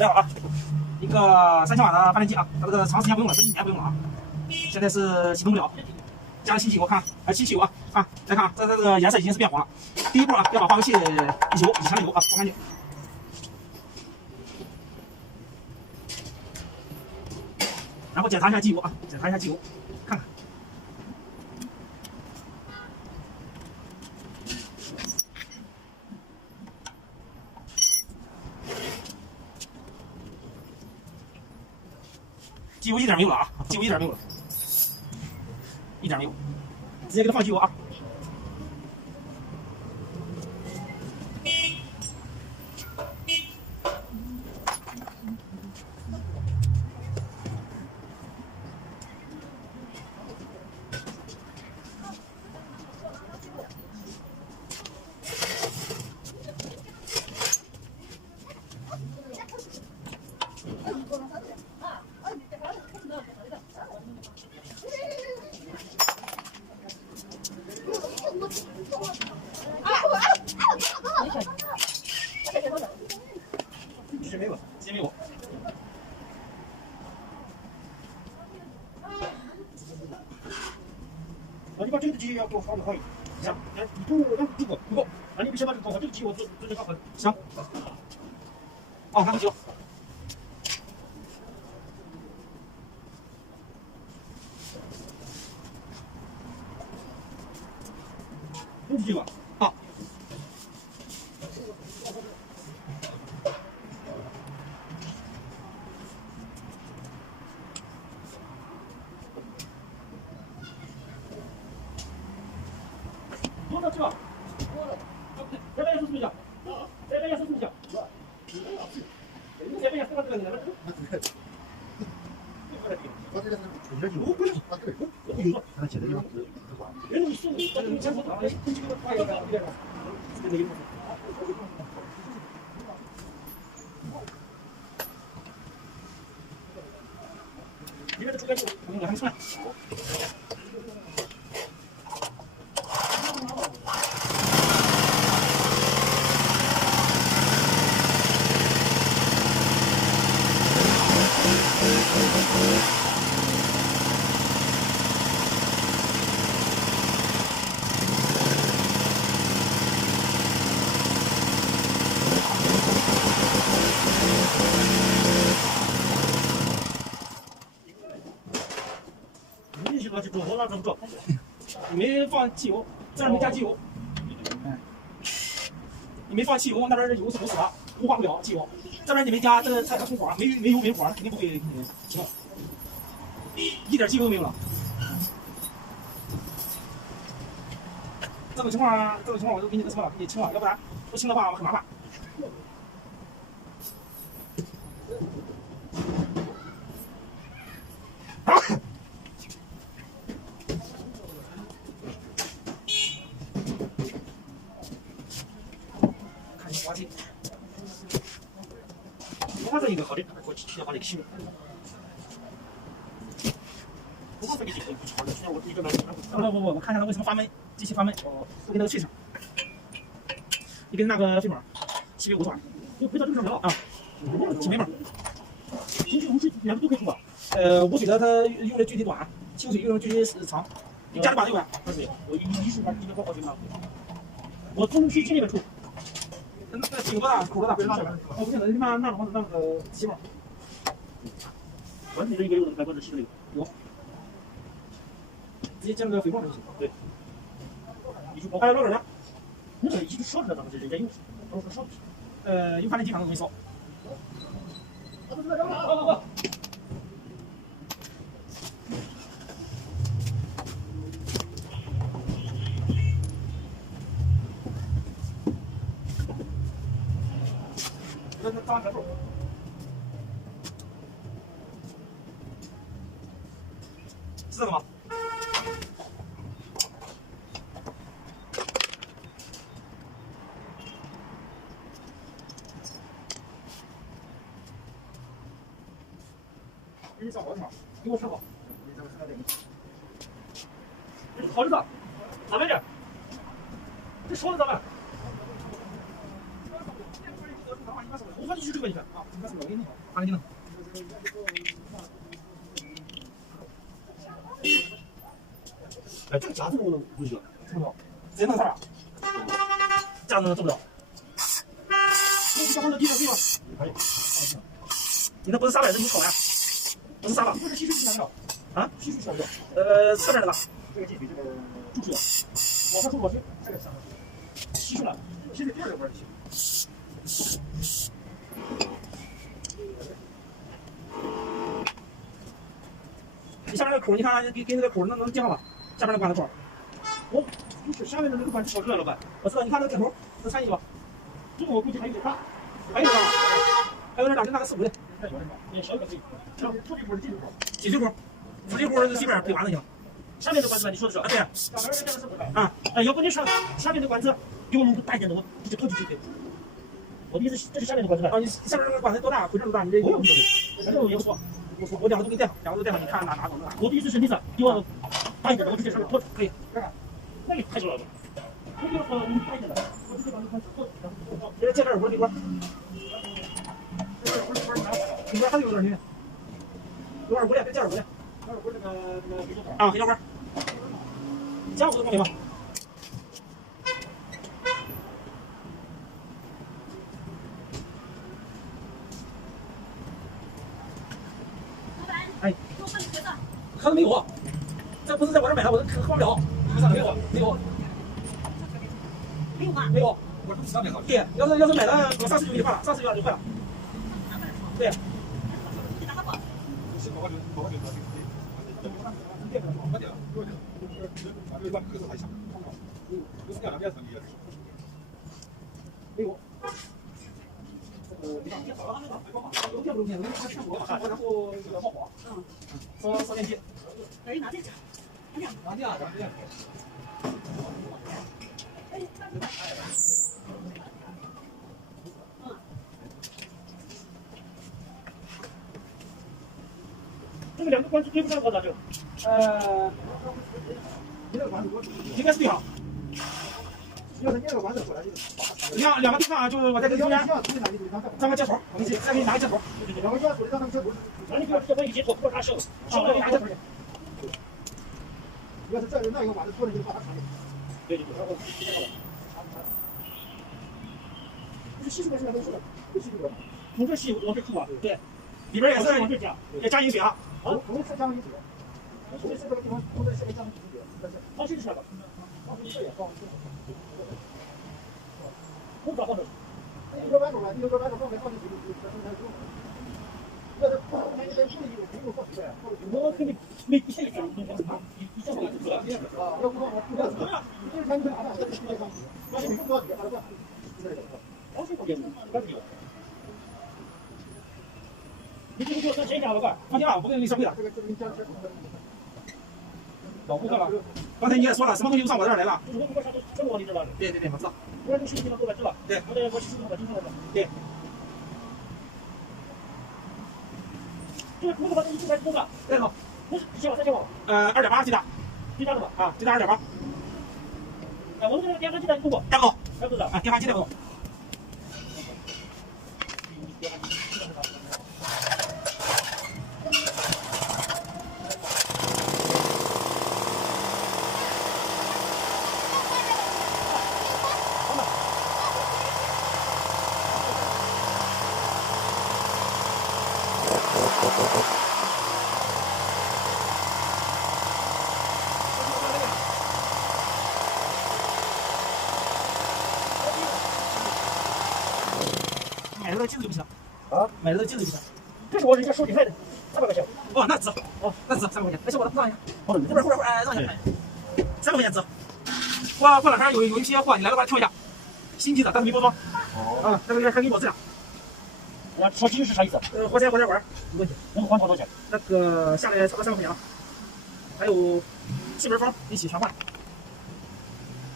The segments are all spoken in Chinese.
来了啊，一个3000瓦的发电机啊，它这个长时间不用了，这1年不用了啊。现在是启动不了，加了新机油，看还是新机油啊啊！再看这个颜色已经是变黄了。第一步啊，要把化油器以前的油啊刮干净。然后检查一下机油啊，检查一下机油，看看。机油一点没有了啊，机油一点没有了，一点没有，直接给它放机油啊。直接没有，直接没有。你把这个机要给我放的好一点，行，你不够，你必须把这个这个机我做这个行。哦，看不行。用机了啊。多少车？这边也是这么讲，这边也是这么讲。这边也是这么讲。这种我哪怎么着？你没放汽油，这儿没加机油。你没放汽油，那边油是不死的，雾化不了汽油。这边你没加，这它空火，没油没火，肯定不会启动。一点机油都没有了。这种情况我就给你什么了，给你清了，要不然不清的话很麻烦。滑稽，我这一个好的，我去把这个洗了。我这个机不超的，我一个来。不，我看一下它为什么发闷，机器发闷。我给那个吹上，你跟那个飞毛750瓦，就回到这个上面了啊，挺没毛。进去无水两个都可以冲吧？无水的它用的距离短，清水用的距离长。你加的把这个，不是，我一时一个包好就拿。我从去那边冲。那顶多大，口多大？我不晓得，你妈那种气泡。完全是一个用的开关的吸的有。直接接那个肥泵就行。对。还有漏点呢？你这一直烧着呢，这人家用，都是烧。有发电机可能容易烧。走。这是抓合数。是这个吗？给你上好点，给我上好。这是好日子，哪边去？这烧的咋办？我发你去这个你看啊，应该是我给你好，哪里呢？哎，这个夹子能不能不行？做不了，直接弄啥呀？夹子做不了。你小黄的地方可以吗？可以。你那不是300，是你炒呀？不是沙吧？不是稀释材料啊？稀释材料。侧面的吧？这个比这个注水的，往上冲过去，这个上稀释了，稀释第二个味稀。你下面那个口，你看给那个口能接上吧？下面那管子口。哦，就是下面的那个管子小热，老板。我知道，你看那个点头，能参与吧？这个我估计还有点大，还有点大，还有点大，就那个4、5的。也小一个可以。出气口是进水口，出气口随便配完就行。下面的管子吧，你说的是啊？对。啊，要不你上下面的管子给我弄大一点的，我直接投进去可以。我的意思，这是下面的管子吧？啊，你下面这个管子多大？回声多大？你这个反正也不错。我2个都给你带好，2个都带好，你看哪种？我的意思是，你是给我大一点的，我直接上面投可以。那你太小了。我给我你大一点的，我直接把你看投。这这边有里边。里边还有点呢，有点无的，别加点无的。啊，黑椒花，加5个方便吗？哎，喝的没有，这不是在我这买的，我喝不了。没有。没有。对，要是买的，我上次就给你换了，上次就坏了。对。没有。然后这个冒火，烧电机。哎，拿电。拿电。这个2个管子对不上多少就？应该是对上。要是2个管子过来就2个对上，就是我在这中间装个接头，再给你拿个接头。2个接头，让他们接头。那你给我接头一接头，不知道啥效果。稍微给你拿接头去。要是这那个管子拖着就把它插进。对。这稀释的是都是的，从这稀往这扣啊。对。里边也是也加饮水啊。我们是加饮水。这个地方从这下面加饮水。放水就行了。放水这也放。不知道放什么。有个碗口吧，有个碗口放进去就生产用。要是不放，你再注意没有放水。我肯定没一下就放一下放就出来。啊，要不放我不要。你这看你拿的，这是放。要是你不放，别放。放水不给，干脆。你这个给我算钱一下，老板，放心啊，不给你上柜的。老顾客了，刚才你也说了，什么东西都上我这儿来了。就是我不过啥都全部往你这儿了。对，我知道。我这10个地方都在这了。对，我10个地方经常在这。对。这个的话，你现在多少？多少？不是1千瓦3千瓦。2.8最大。最大的吧？啊，最大2.8。我们这个电饭鸡蛋你动过？电过。还不知道啊，电饭鸡电过。买了个镜子就不行啊！买了个镜子就行。这是我人家手里卖的，300块钱。哦，那值哦，那值300块钱。而且我让一下，后边让一下，300块钱值。过两天有一批货，你来的话挑一下，新机的，但是没包装。哦。啊，这个还给你保质量。烧鸡是啥意思？活塞管，没问题。那个换多少钱？那个下来差不多300块钱了。还有气门封一起全换。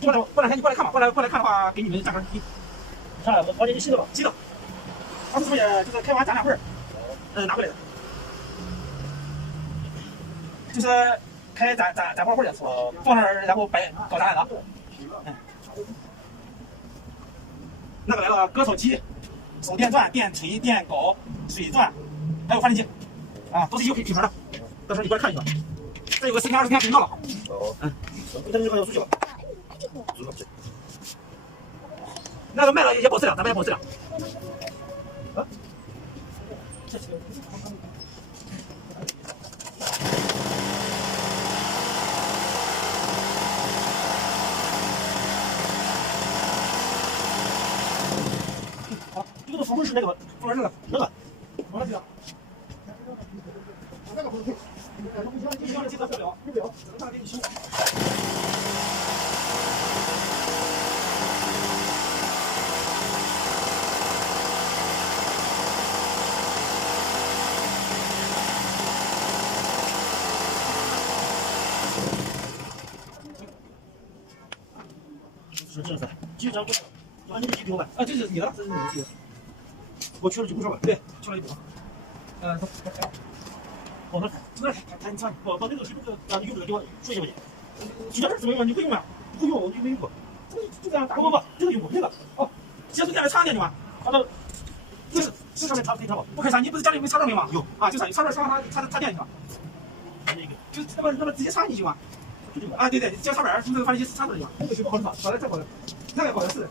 过两天你过来看吧，过来看的话，给你们价格低。啥？我房间新的吧？新的。当时也就是开完咱2份拿过来的。就是开咱包会的，放那儿然后搞咱俩的。那个来了割草机，手电钻、电锤、电镐、水钻，还有发电机，啊，都是有品牌的，到时候你过来看一下。这有个10天20天不用到了。哦，它这个要出去了。那个卖了也保质量，咱们也保质量。啊？好，这个风门是那个，风门是那个，完了这个。那个不是，你要是记得表，这表只能拿给你修。是这样子，机长不是，把你的机给我吧。啊，这是你的，这是你的机。我去了就不说了，对，去了一部。我说，这个谈谈，把那个水这个用这个给我说一下吧你。就这怎么用？你会用吗？不会用，我就没用过。这个打不，这个用过，这个哦，接触电来插电去吗？好的，这上面插可以插不？不可以插，你不是家里没插上没吗？有啊，就插这插电去吧。就那么直接插进去嘛。啊，对对，接插板从这个发电机插出来嘛。那个水不好插，好了再好了，那个好像是。